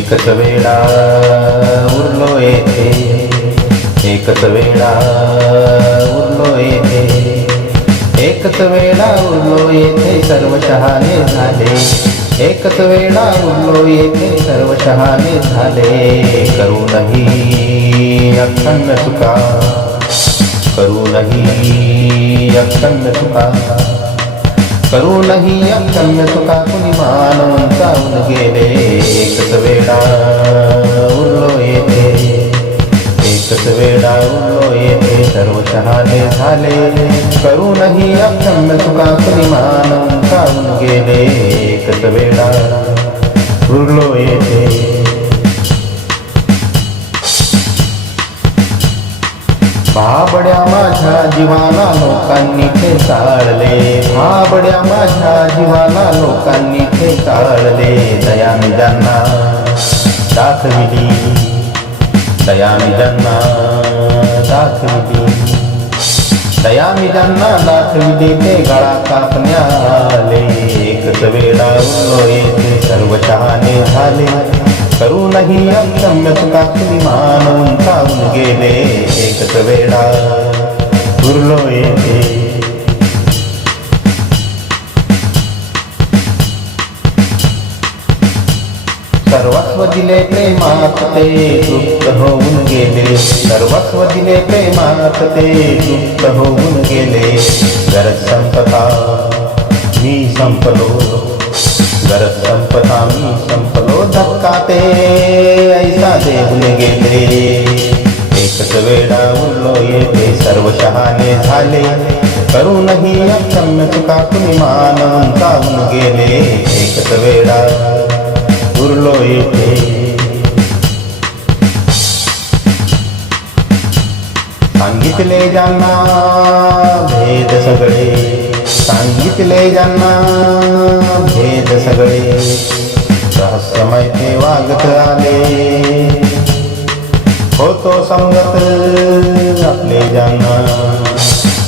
एकच वेळा उरलो येथे, एकच वेळा उरलो येथे, एकच वेळा उरलो येथे सर्व शहाणे झाले, एकच वेळा उरलो येथे सर्व शहाणे झाले. करूनही अखंड चुका, करूनही अखंड चुका, करूनही अखंड चुका कुणी मानून जाऊन गेले. एकच वेळा उरलो येथे, एकच वेळा उरलो येथे सर्व शहाणे झाले. करूनही अखंड चुका कुणी मानून जाऊन गेले. एकच वेळा उरलो येथे. भाबड्या माझ्या जीवाला लोकांनी ठेचाळले, भाबड्या माझ्या जीवाला लोकांनी ठेचाळले. दया मी ज्यांना दाखविली, दया मी ज्यांना दाखविली, दया मी ज्यांना दाखविली ते गळा कापण्याले. एकच वेळा उरलो येथे सर्व शहाणे झाले. करूनही अक्षम्य चुका कुणी मानून जाऊन गेले. एकच वेळा उरलो येथे. सर्वस्व दिले प्रेमात ते तृप्त होऊन गेले, सर्वस्व दिले प्रेमात ते तृप्त होऊन गेले. गरज संपता मी संपलो, गरज संपता मी संपलो. धक्का ते ऐसा देऊन गेले. एकच वेळा उरलो येथे सर्व शहाणे झाले. करूनही अक्षम्य चुका कुणी मानून जाऊन गेले. एकच वेळा उरलो येथे. सांगितले ज्यांना भेद सगळे, सांगितले ज्यांना भेद सगळे. रहस्यमय ते वागत आले. होतो संगत आपले ज्यांना,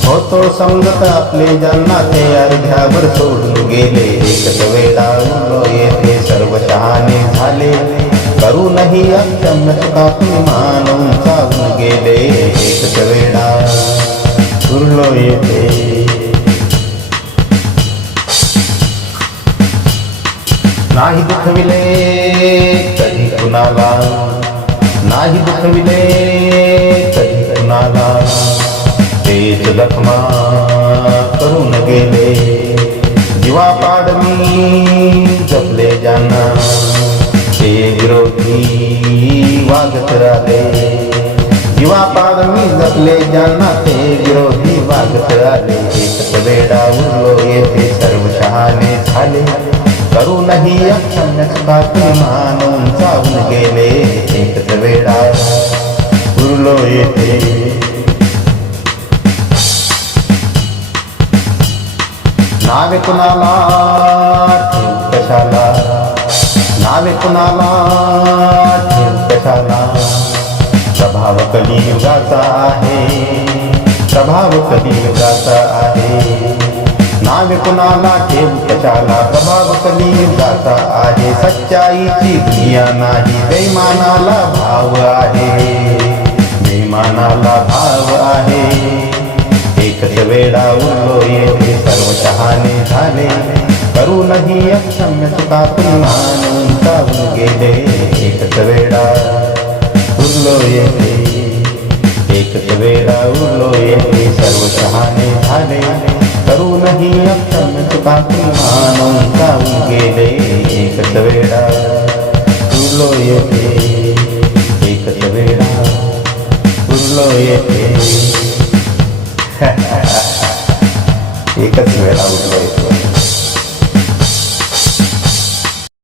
होतो संगत आपले ज्यांना ते अर्ध्यावर सोडून गेले. एकच वेळा उरलो येथे सर्व शहाणे झाले. करूनही अक्षम्य चुका कुणी मानून जाऊन गेले. एकच वेळा उरलो येथे. नाही दुखविले कधी कुणाला, नाही दुखविले कधी कुणाला. तेच जखमा करून गेले. जीवापाड मी जपले ज्यांना ते विरोधी वागत राहिले. जीवापाड मी जपले ज्यांना ते विरोधी वागत राहिले. एकच वेळा उरलो येथे सर्व शहाणे झाले. करूनही अक्षम्य चुका कुणी मानून जाऊन गेले. एकच वेळा उरलो येथे. नावे कुणाला ठेव कशाला, नावे कुणाला ठेव कशाला. प्रभाव कलियुगाचा आहे, प्रभाव कलियुगाचा आहे. नावे कुणाला ठेव कशाला, प्रभाव कलियुगाचा आहे. सच्चाईची दुनिया नाही, बेईमानाला भाव आहे, बेईमानाला भाव आहे. एकच वेळा उरलो येथे सर्व शहाणे झाले. करूनही अक्षम्य चुका कुणी मानून जाऊन गेले. एकच वेळा उरलो येथे, एकच वेळा उरलो येथे सर्व शहाणे झाले. करूनही अक्षम्य चुका कुणी मानून जाऊन गेले. एकच वेळा उरलो येथे, एकच वेळा उरलो येथे. एकच वेळा उरलो येतो.